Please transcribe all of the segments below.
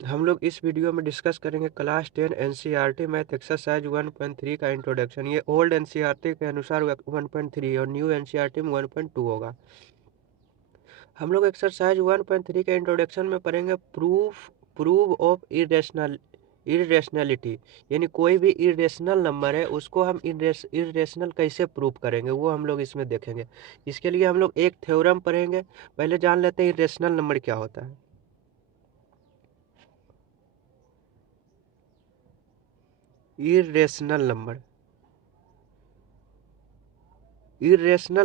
हम लोग इस वीडियो में डिस्कस करेंगे क्लास 10 एनसीईआरटी मैथ एक्सरसाइज 1.3 का इंट्रोडक्शन। ये ओल्ड एनसीईआरटी के अनुसार 1.3 और न्यू एनसीईआरटी में 1.2 होगा। हम लोग एक्सरसाइज 1.3 के इंट्रोडक्शन में पढ़ेंगे प्रूव ऑफ इरेशनलिटी, यानी कोई भी इरेशनल नंबर है उसको हम इरेशनल कैसे प्रूव करेंगे वो हम लोग इसमें देखेंगे। इसके लिए हम लोग एक थ्योरम पढ़ेंगे। पहले जान लेते हैं इरेशनल नंबर क्या होता है। Irrational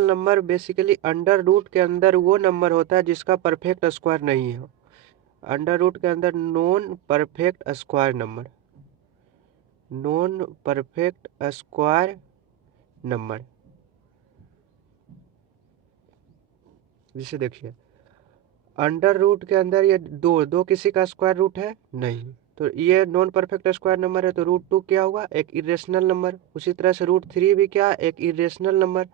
number basically under root के अंदर वो नंबर होता है जिसका परफेक्ट स्क्वायर नहीं हो। अंडर रूट के अंदर नॉन परफेक्ट स्क्वायर नंबर। जिसे देखिए अंडर रूट के अंदर ये दो दो किसी का स्क्वायर रूट है नहीं, तो ये नॉन परफेक्ट स्क्वायर नंबर है। तो रूट 2 क्या हुआ, एक इरेशनल नंबर। उसी तरह से रूट 3 भी क्या, एक इरेशनल नंबर।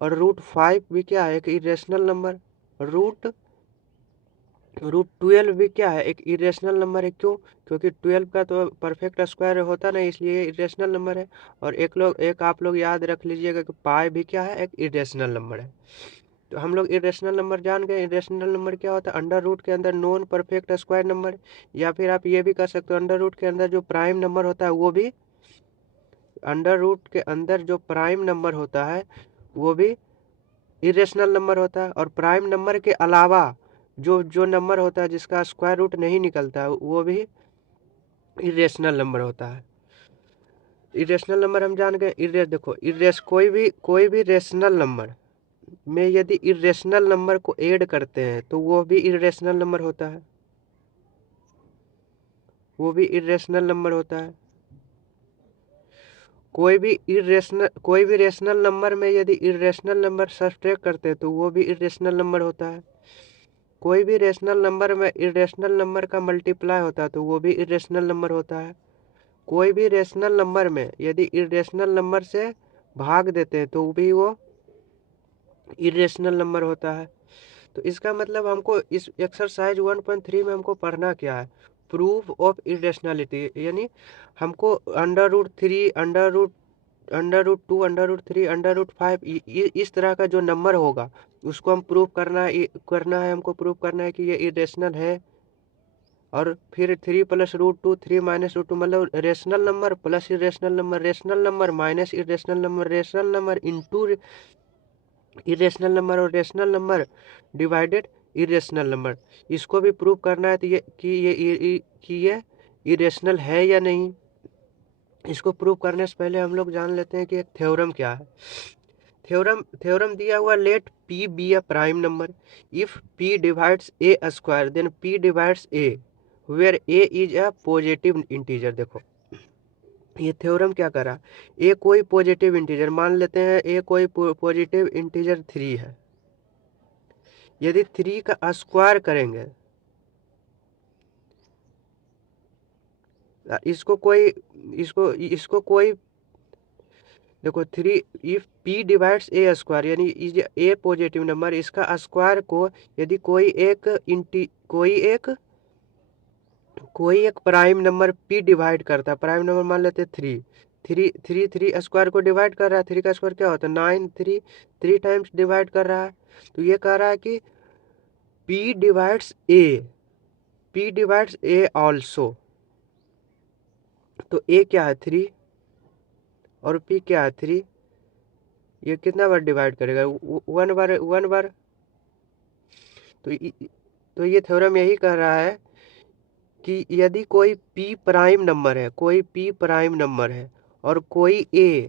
और रूट 5 भी क्या है, एक इरेशनल नंबर। रूट रूट 12 भी क्या है, एक इरेशनल नंबर है। क्यों? क्योंकि 12 का तो परफेक्ट स्क्वायर होता नहीं, इसलिए ये इरेशनल नंबर है। और एक आप लोग याद रख लीजिएगा कि पाई भी क्या है, एक इरेशनल नंबर है। तो हम लोग इरेशनल नंबर जान गए। इरेशनल नंबर क्या होता है, अंडर रूट के अंदर नॉन परफेक्ट स्क्वायर नंबर। या फिर आप ये भी कर सकते हो, अंडर रूट के अंदर जो प्राइम नंबर होता है वो भी, अंडर रूट के अंदर जो प्राइम नंबर होता है वो भी इरेशनल नंबर होता है। और प्राइम नंबर के अलावा जो जो नंबर होता है जिसका स्क्वायर रूट नहीं निकलता है वो भी इरेशनल नंबर होता है। इरेशनल नंबर हम जान गए। देखो कोई भी रेशनल नंबर में यदि इरेशनल नंबर को ऐड करते हैं तो वो भी इरेशनल नंबर होता है, वो भी इरेशनल नंबर होता है। कोई भी रेशनल नंबर में यदि इरेशनल नंबर सब्ट्रैक्ट करते हैं तो वो भी इरेशनल नंबर होता है। कोई भी रेशनल नंबर में इरेशनल नंबर का मल्टीप्लाई होता है तो वो भी इरेशनल नंबर होता है। कोई भी रेशनल नंबर में यदि इरेशनल नंबर से भाग देते हैं तो भी वो इरेशनल नंबर होता है। तो इसका मतलब हमको इस एक्सरसाइज 1.3 में हमको पढ़ना क्या है, प्रूफ ऑफ इरेशनलिटी। यानी हमको under root 3, under root 2, under root 3, under root 5 इस तरह का जो नंबर होगा उसको हम प्रूफ करना है हमको प्रूफ करना है कि ये इरेशनल है। और फिर 3 + √2, 3 - √2 मतलब rational number plus irrational number, rational number minus irrational number, rational number into irrational number, और rational number divided irrational number. इसको भी प्रूव करना है तो ये इरेशनल है या नहीं। इसको प्रूव करने से पहले हम लोग जान लेते हैं कि एक थ्योरम क्या है। थ्योरम दिया हुआ, let p be a prime number if p divides a square then p divides a where a is a positive integer. देखो ये थ्योरम क्या करा, ए कोई पॉजिटिव इंटीजर मान लेते हैं, ए कोई पॉजिटिव इंटीजर 3 है। यदि 3 का स्क्वायर करेंगे, इसको कोई इसको कोई देखो 3 if p divides A square यानी ए पॉजिटिव नंबर, इसका स्क्वायर को यदि कोई एक प्राइम नंबर p डिवाइड करता है, प्राइम नंबर मान लेते 3, 3 स्क्वायर को डिवाइड कर रहा है। 3 का स्क्वायर क्या होता है 9, 3 टाइम्स डिवाइड कर रहा है। तो ये कह रहा है कि p डिवाइड्स ए ऑल्सो। तो a क्या है 3 और p क्या है 3, ये कितना बार डिवाइड करेगा 1 बार। तो ये थ्योरम यही कह रहा है कि यदि कोई प्राइम नंबर है और कोई ए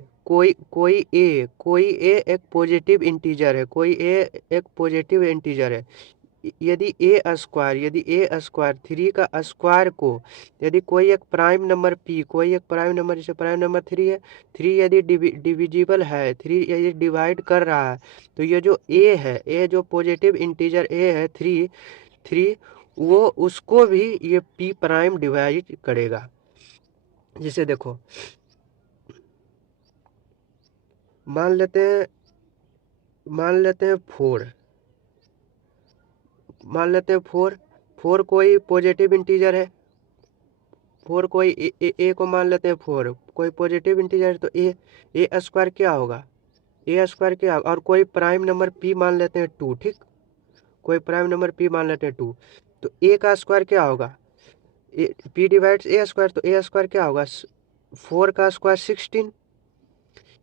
एक पॉजिटिव इंटीजर है, यदि ए स्क्वायर 3 का स्क्वायर को यदि कोई एक प्राइम नंबर जैसे प्राइम नंबर 3 है, 3 यदि डिविजिबल है, 3 यदि डिवाइड कर रहा है, तो ये जो ए है, ए जो पॉजिटिव इंटीजर ए है 3 वो उसको भी ये p प्राइम डिवाइड करेगा। जिसे देखो मान लेते हैं 4, मान लेते हैं 4 कोई पॉजिटिव इंटीजर है, फोर कोई ए को मान लेते हैं 4, कोई पॉजिटिव इंटीजर तो ए स्क्वायर क्या होगा, ए स्क्वायर क्या, और कोई प्राइम नंबर पी मान लेते हैं 2, ठीक, कोई प्राइम नंबर पी मान लेते हैं 2, तो ए का स्क्वायर क्या होगा, पी डिवाइड्स ए स्क्वायर, तो ए स्क्वायर क्या होगा, 4 का स्क्वायर 16,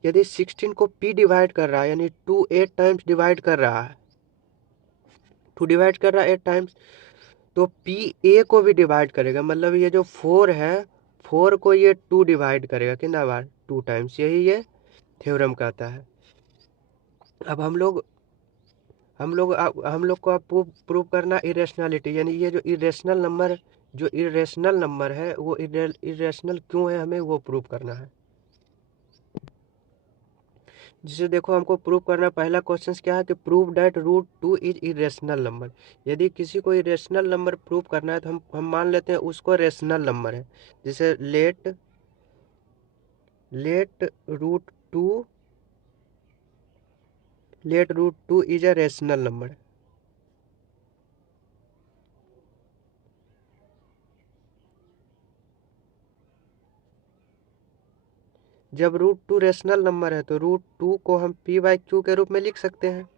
यदि 16 को पी डिवाइड कर रहा है यानी 2 8 टाइम्स डिवाइड कर रहा है, 2 डिवाइड कर रहा है 8 टाइम्स, तो पी ए को भी डिवाइड करेगा, मतलब ये जो 4 है 4 को ये 2 डिवाइड करेगा कितना बार, 2 टाइम्स, यही ये थ्योरम कहता है। अब हम लोग को अब प्रूव करना इरेशनलिटी, यानी ये जो इरेशनल नंबर है वो इरेशनल क्यों है, हमें वो प्रूव करना है। जिसे देखो हमको प्रूव करना, पहला क्वेश्चन क्या है कि prove that √2 is irrational number. यदि किसी को इरेशनल नंबर प्रूव करना है तो हम मान लेते हैं उसको रेशनल नंबर है, जैसे let √2 is a rational number. जब √2 रेशनल नंबर है तो √2 को हम p/q के रूप में लिख सकते हैं,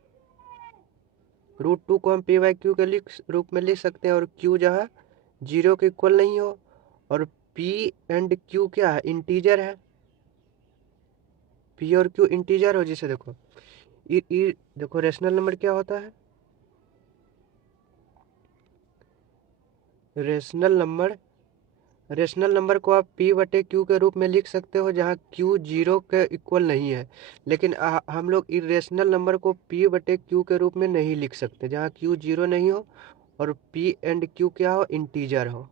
√2 को हम p/q के रूप में लिख सकते हैं, और q जहाँ 0 के इक्वल नहीं हो, और p एंड q क्या है, इंटीजर है, p और q इंटीजर हो, जिसे देखो देखो रेशनल नंबर क्या होता है, रेशनल नंबर को आप p/q के रूप में लिख सकते हो जहाँ q 0 के इक्वल नहीं है, लेकिन हम लोग इरेशनल नंबर को p/q के रूप में नहीं लिख सकते जहाँ q 0 नहीं हो और p एंड q क्या हो, इंटीजर हो।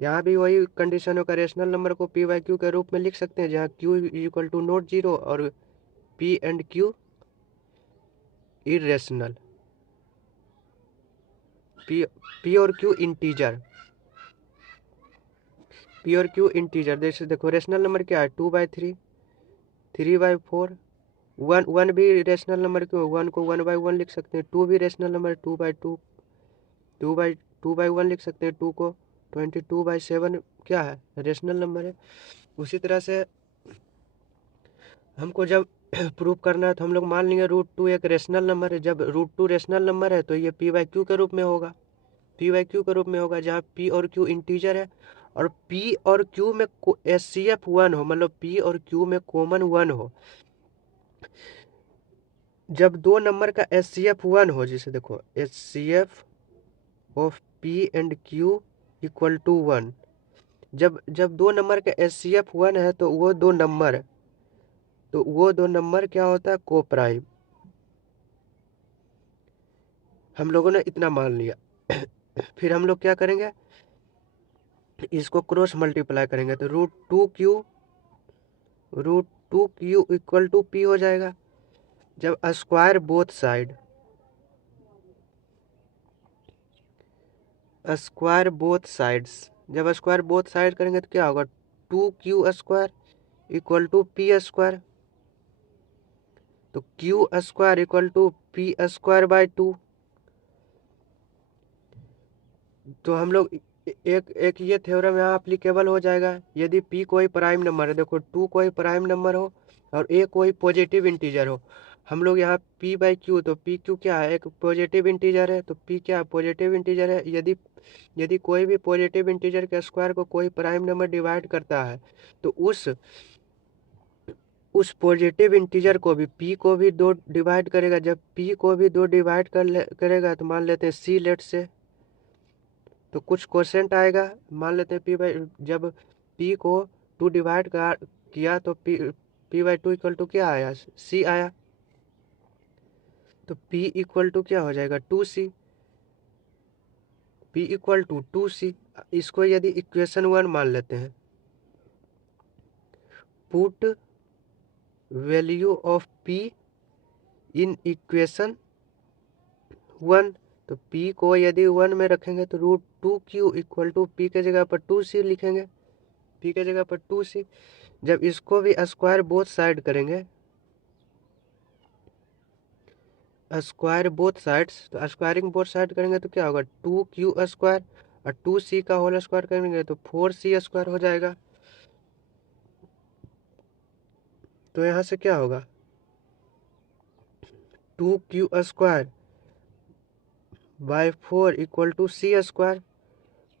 यहाँ भी वही कंडीशन होगा, रेशनल नंबर को p/q के रूप में लिख सकते हैं जहाँ q इक्वल टू नॉट 0 और p and q irrational, p और q इंटीजर, p और q इंटीजर। जैसे देखो रेशनल नंबर क्या है, 2/3, 3/4, 1 भी रेशनल नंबर क्यों, 1 को 1/1 लिख सकते हैं, 2 भी रेशनल नंबर 2/2, 2/1 लिख सकते हैं, 2 को 22/7 क्या है, रेशनल नंबर है। उसी तरह से हमको जब प्रूव करना है तो हम लोग मान लेंगे √2 एक रेशनल नंबर है, जब √2 रेशनल नंबर है तो ये p/q के रूप में होगा, p/q के रूप में होगा जहाँ p और q इंटीजर है, और p और q में HCF 1 हो, मतलब p और q में कॉमन 1 हो। जब दो नंबर का HCF 1 हो, जिसे देखो HCF of p and q equal to 1, जब दो नंबर का HCF 1 है तो वो दो नंबर क्या होता है, को प्राइम। हम लोगों ने इतना मान लिया फिर हम लोग क्या करेंगे, इसको क्रॉस मल्टीप्लाई करेंगे तो √2q इक्वल टू p हो जाएगा। जब स्क्वायर बोथ साइड जब स्क्वायर बोथ साइड करेंगे तो क्या होगा, 2q square equal to p square, तो q square equal to p square by 2। तो हम लोग एक ये थ्योरम यहाँ अप्लीकेबल हो जाएगा यदि p कोई प्राइम नंबर है, देखो 2 कोई प्राइम नंबर हो और a कोई पॉजिटिव इंटीजर हो। हम लोग यहाँ p/q, तो p/q क्या है, एक पॉजिटिव इंटीजर है, तो p क्या है, पॉजिटिव इंटीजर है। यदि कोई भी पॉजिटिव इंटीजर के स्क्वायर को कोई प्राइम नंबर डिवाइड करता है तो उस पॉजिटिव इंटीजर को भी p को भी 2 डिवाइड करेगा। जब p को भी 2 डिवाइड करेगा तो मान लेते हैं c लेट से, तो कुछ क्वेश्चन आएगा, मान लेते हैं जब p को 2 डिवाइड किया तो p/2 इक्वल टू क्या आया, c आया, तो p इक्वल टू क्या हो जाएगा, 2c, p equal to 2c। इसको यदि इक्वेशन 1 मान लेते हैं, put value of p in equation 1, तो p को यदि 1 में रखेंगे तो √2q इक्वल टू p के जगह पर 2c लिखेंगे, p के जगह पर 2c। जब इसको भी स्क्वायर बोथ साइड करेंगे, स्क्वायर बोथ साइड्स, तो स्क्वायरिंग बोथ साइड करेंगे तो क्या होगा, 2q स्क्वायर और 2c का होल स्क्वायर करेंगे तो 4c स्क्वायर हो जाएगा। तो यहाँ से क्या होगा, 2q square by 4 equal to c square.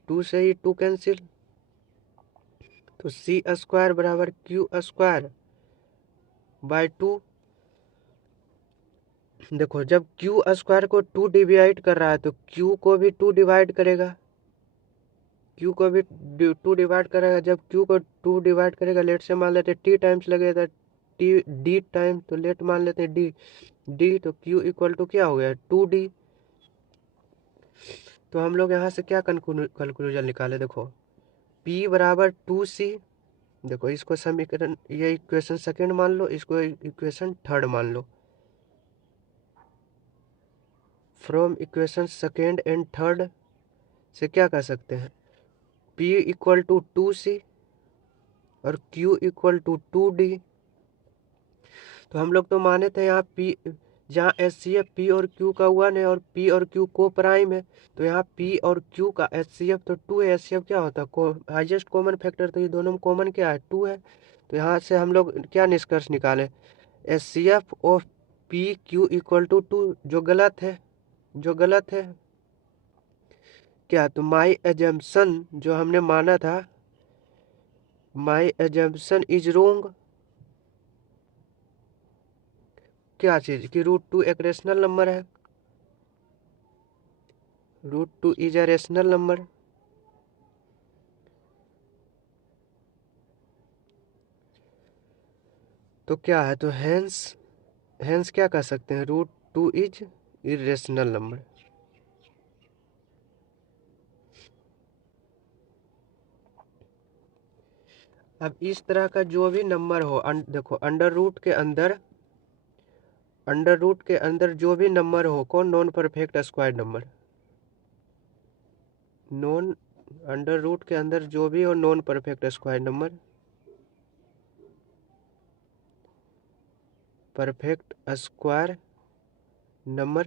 2 से ही 2 कैंसिल, तो सी स्क्वायर बराबर क्यू स्क्वायर बाय 2। देखो जब क्यू स्क्वायर को 2 डिवाइड कर रहा है तो क्यू को भी 2 डिवाइड करेगा, क्यू को भी 2 डिवाइड करेगा। जब क्यू को 2 डिवाइड करेगा, लेट से मान लेते हैं टी टाइम्स लगेगा, टी डी टाइम, तो लेट मान लेते हैं डी डी, तो क्यू इक्वल टू क्या हो गया 2d। तो हम लोग यहाँ से क्या कंक्लूजन निकाले, देखो p बराबर 2c। देखो इसको समीकरण, ये इक्वेशन सेकंड मान लो, इसको इक्वेशन थर्ड मान लो। From equation second and third से क्या कर सकते हैं, p इक्वल टू 2c और q इक्वल टू 2d। तो हम लोग तो माने थे यहाँ p, जहाँ HCF p और q का 1 है और p और q को प्राइम है, तो यहाँ p और q का HCF तो 2 है। HCF क्या होता है, हाईएस्ट कॉमन फैक्टर, तो ये दोनों में कॉमन क्या है 2 है। तो यहाँ से हम लोग क्या निष्कर्ष निकाले, HCF of p q equal to 2, जो गलत है, जो गलत है क्या, तो माई एजम्पशन जो हमने माना था, माई एजम्पशन इज रोंग। क्या चीज कि √2 एक रेशनल नंबर है, √2 इज अ रेशनल नंबर। तो क्या है, तो हेंस क्या कर सकते हैं, √2 इज इरेशनल नंबर। अब इस तरह का जो भी नंबर हो, देखो अंडर रूट के अंदर जो भी नंबर हो, कौन, non perfect square number, non, under root के अंदर जो भी हो non perfect square number, perfect square number,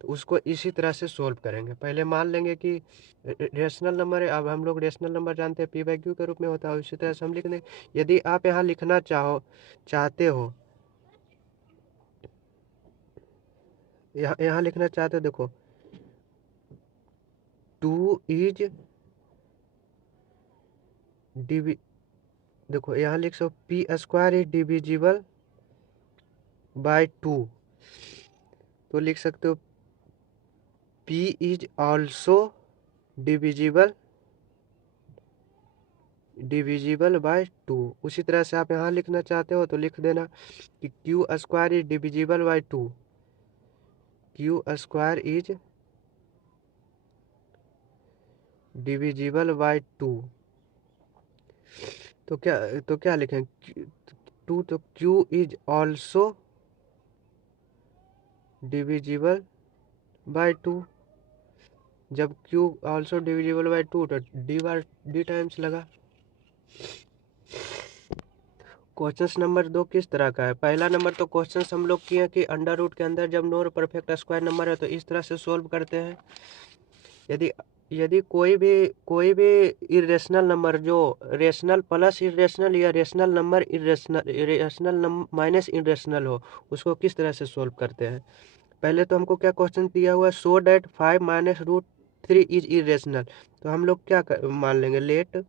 तो उसको इसी तरह से सोल्व करेंगे। पहले मान लेंगे कि रेशनल नंबर है। अब हम लोग रेशनल नंबर जानते हैं p/q के रूप में होता है, उसी तरह से हम लिख देंगे। यदि आप यहाँ लिखना चाहते हो, यहाँ लिखना चाहते हो, देखो 2 इज डिवी, देखो यहाँ लिख सकते P square is divisible by 2, तो लिख सकते हो p is also divisible by 2। उसी तरह से आप यहाँ लिखना चाहते हो तो लिख देना कि Q square is divisible by 2, Q square is divisible by 2। तो क्या लिखें, 2, तो Q is also divisible by 2। जब क्यू ऑल्सो डिविजिबल बाय 2 तो डी टाइम्स लगा। क्वेश्चन नंबर 2 किस तरह का है, पहला नंबर तो क्वेश्चन हम लोग किए कि अंडर रूट के अंदर जब नॉन परफेक्ट स्क्वायर नंबर है तो इस तरह से सोल्व करते हैं। यदि यदि कोई भी इरेशनल नंबर जो रेशनल प्लस इरेशनल या rational number irrational minus irrational हो, उसको किस तरह से सोल्व करते हैं। पहले तो हमको क्या क्वेश्चन दिया हुआ है, so that 5 minus √3 is irrational. तो हम लोग क्या मान लेंगे, लेट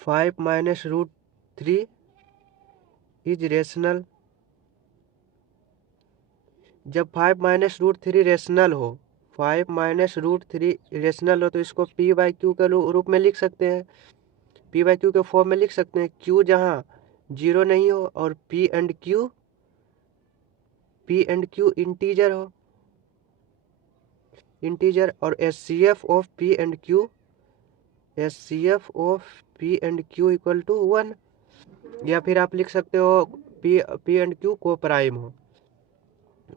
5 माइनस √3 इज रेशनल। जब 5 माइनस √3 रेशनल हो, 5 माइनस √3 रेशनल हो, तो इसको p/q के रूप में लिख सकते हैं, p/q के फॉर्म में लिख सकते हैं। q जहाँ 0 नहीं हो और p&q इंटीजर हो, इंटीजर, और HCF of p&q equal to 1। या फिर आप लिख सकते हो p&q को प्राइम हो।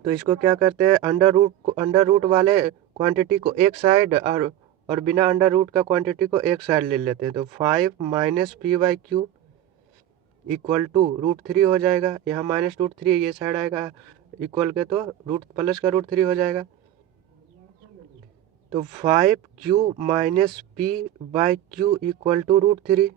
तो इसको क्या करते हैं, अंडर रूट वाले क्वांटिटी को एक साइड और बिना अंडर रूट का क्वांटिटी को एक साइड ले लेते हैं। तो 5 माइनस p/q इक्वल टू √3 हो जाएगा। यहाँ माइनस √3 ये साइड आएगा इक्वल के, तो रूट प्लस का √3 हो जाएगा। तो 5q minus p by q equal to √3।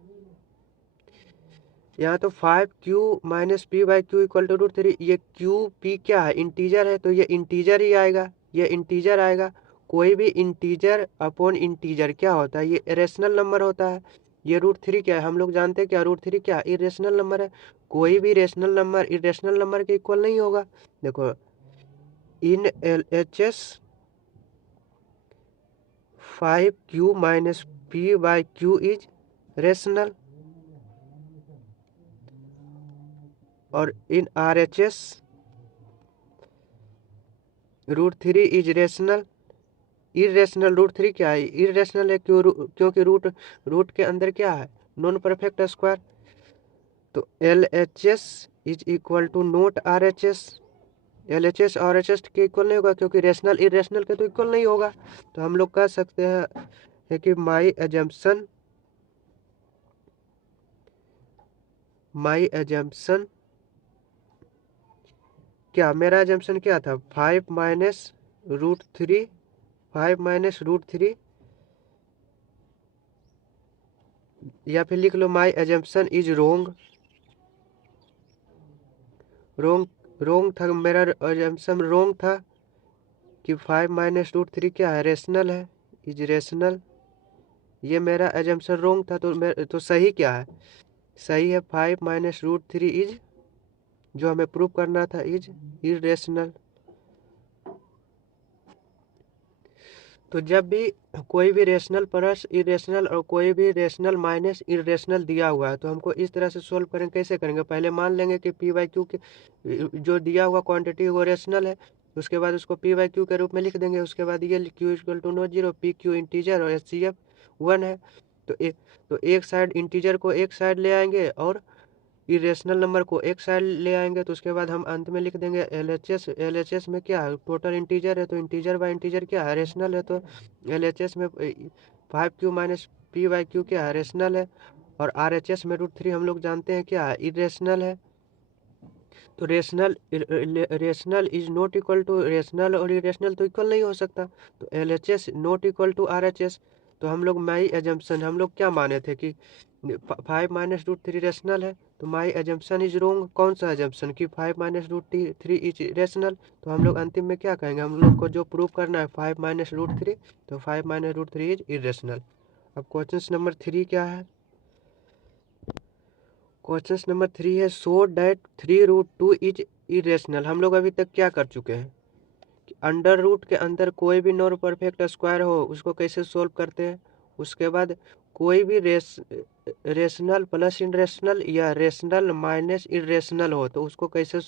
यहाँ तो 5q minus p by q equal to √3। ये क्यू पी क्या है, इंटीजर है, तो ये इंटीजर ही आएगा, ये इंटीजर आएगा। कोई भी इंटीजर अपॉन इंटीजर क्या होता है, ये इरेशनल नंबर होता है। ये √3 क्या है, हम लोग जानते हैं क्या, √3 क्या इरेशनल नंबर है। कोई भी रेशनल नंबर इरेशनल नंबर के इक्वल नहीं होगा। देखो इन LHS 5q minus p by Q is rational, और इन RHS √3 इज रेशनल। इरेशनल √3 क्या है, इरेशनल है क्योंकि रूट के अंदर क्या है, नॉन परफेक्ट स्क्वायर। तो LHS is equal to not RHS। LHS और RHS के इक्वल नहीं होगा क्योंकि रेशनल इरेशनल के तो इक्वल नहीं होगा। तो हम लोग कह सकते हैं है कि माई एजम्पशन क्या, मेरा एजम्पशन क्या था, 5 माइनस √3, 5 माइनस √3, या फिर लिख लो माई एजम्पशन इज रोंग। रोंग था, मेरा एजम्पशन रोंग था कि 5 माइनस √3 क्या है, रेशनल है, इज रेशनल। ये मेरा एजम्पशन रोंग था, तो सही क्या है, सही है 5 माइनस √3 इज, जो हमें प्रूव करना था, इज इरेशनल। तो जब भी कोई भी रेशनल प्लस इरेशनल और कोई भी रेशनल माइनस इरेशनल दिया हुआ है तो हमको इस तरह से सोल्व करेंगे। कैसे करेंगे, पहले मान लेंगे कि पी बाई क्यू के जो दिया हुआ क्वांटिटी वो रेशनल है, उसके बाद उसको पी बाई क्यू के रूप में लिख देंगे। उसके बाद ये q equal to no zero, p q integer और HCF 1 है। तो एक साइड इंटीजर को एक साइड ले आएंगे और इरेशनल नंबर को एक साइड ले आएंगे। तो उसके बाद हम अंत में लिख देंगे LHS में क्या है, टोटल इंटीजर है, तो इंटीजर बाय इंटीजर क्या है, रेशनल है। तो LHS में 5q minus p by Q क्या है, रेशनल है। और RHS में √3 हम लोग जानते हैं क्या है, इरेशनल है। तो rational is not equal to rational, और इरेशनल तो इक्वल नहीं हो सकता। तो LHS not equal to RHS। तो हम लोग माई एजम्पशन, हम लोग क्या माने थे कि 5 माइनस √3 रेशनल है, तो माई एजम्पशन इज रोंग। कौन सा एजम्पशन कि 5 माइनस √3 इज रेशनल। तो हम लोग अंतिम में क्या कहेंगे, हम लोग को जो प्रूव करना है 5 माइनस √3, तो 5 माइनस √3 इज इरेशनल। अब क्वेश्चन नंबर 3 क्या है, क्वेश्चन नंबर 3 है सो डैट 3√2 इज इरेशनल। हम लोग अभी तक क्या कर चुके हैं, अंडर रूट के अंदर कोई भी नॉन परफेक्ट स्क्वायर हो उसको कैसे सोल्व करते हैं। उसके बाद कोई भी रेशनल प्लस इरेशनल या रेशनल माइनस इरेशनल हो तो उसको कैसे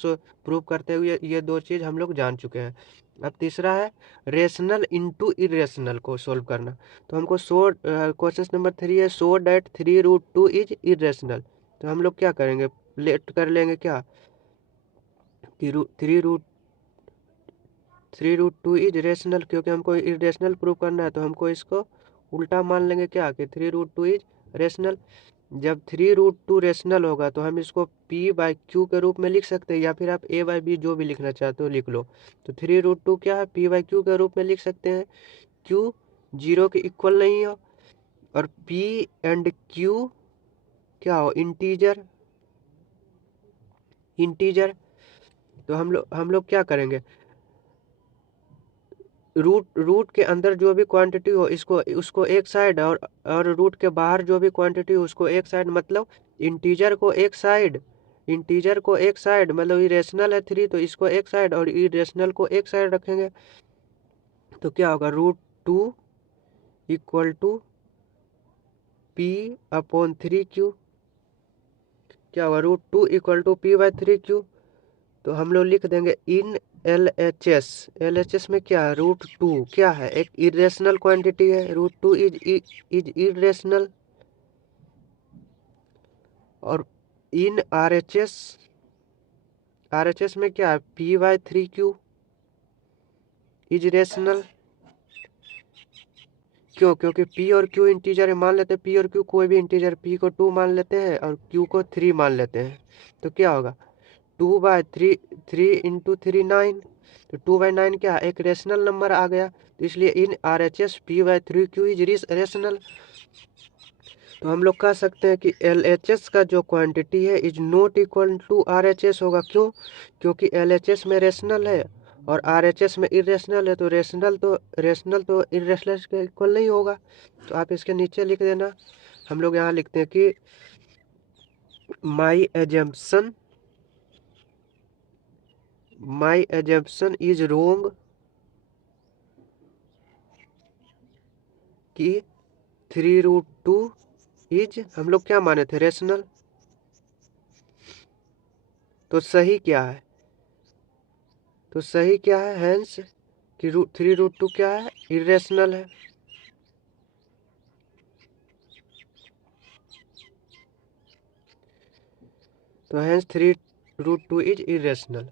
प्रूव करते हुए, ये दो चीज़ हम लोग जान चुके हैं। अब तीसरा है रेशनल इंटू इरेशनल को सोल्व करना। तो हमको क्वेश्चन नंबर 3 है सो डैट 3√2 इज इरेशनल। तो हम लोग क्या करेंगे, लेट कर लेंगे क्या, 3√2 इज रेशनल, क्योंकि हमको इरेशनल प्रूव करना है तो हमको इसको उल्टा मान लेंगे क्या कि 3√2 इज रेशनल। जब 3√2 रेशनल होगा तो हम इसको p बाई क्यू के रूप में लिख सकते हैं, या फिर आप a बाई बी जो भी लिखना चाहते हो लिख लो। तो 3√2 क्या है, p बाई क्यू के रूप में लिख सकते हैं। q 0 के इक्वल नहीं हो, और p एंड q क्या हो, इंटीजर। तो हम लोग क्या करेंगे, रूट के अंदर जो भी क्वांटिटी हो इसको उसको एक साइड, और रूट के बाहर जो भी क्वांटिटी हो उसको एक साइड, मतलब इंटीजर को एक साइड, मतलब इरेशनल है 3 तो इसको एक साइड और इरेशनल को एक साइड रखेंगे। तो क्या होगा, √2 इक्वल टू p/3q। क्या होगा, √2 इक्वल टू p/3q। तो हम लोग लिख देंगे इन LHS में क्या है, √2 क्या है, एक इरेशनल क्वांटिटी है, √2 इज इरेशनल। और इन RHS में क्या है, p/3q इज रेशनल। क्योंकि p और q इंटीजर है, मान लेते हैं p और q कोई भी इंटीजर, p को 2 मान लेते हैं और q को 3 मान लेते हैं। तो क्या होगा, 2/3, 3 × 3 9, तो 2/9 क्या है, एक रेशनल नंबर आ गया, तो इसलिए इन RHS P/3Q इज रेशनल। तो हम लोग कह सकते हैं कि LHS का जो क्वांटिटी है is not equal to RHS होगा। क्यों? क्योंकि LHS में रेशनल है और RHS में इरेशनल है, तो रेशनल तो इरेशनल के इक्वल नहीं होगा। तो आप इसके नीचे लिख देना। हम लोग यहाँ लिखते हैं कि माई एजम्पशन इज रोंग कि 3√2 इज, हम लोग क्या माने थे, रेशनल। तो सही क्या है? तो सही क्या है हैंस कि 3√2 क्या है, इरेशनल है। तो हैंस 3√2 इज इरेशनल।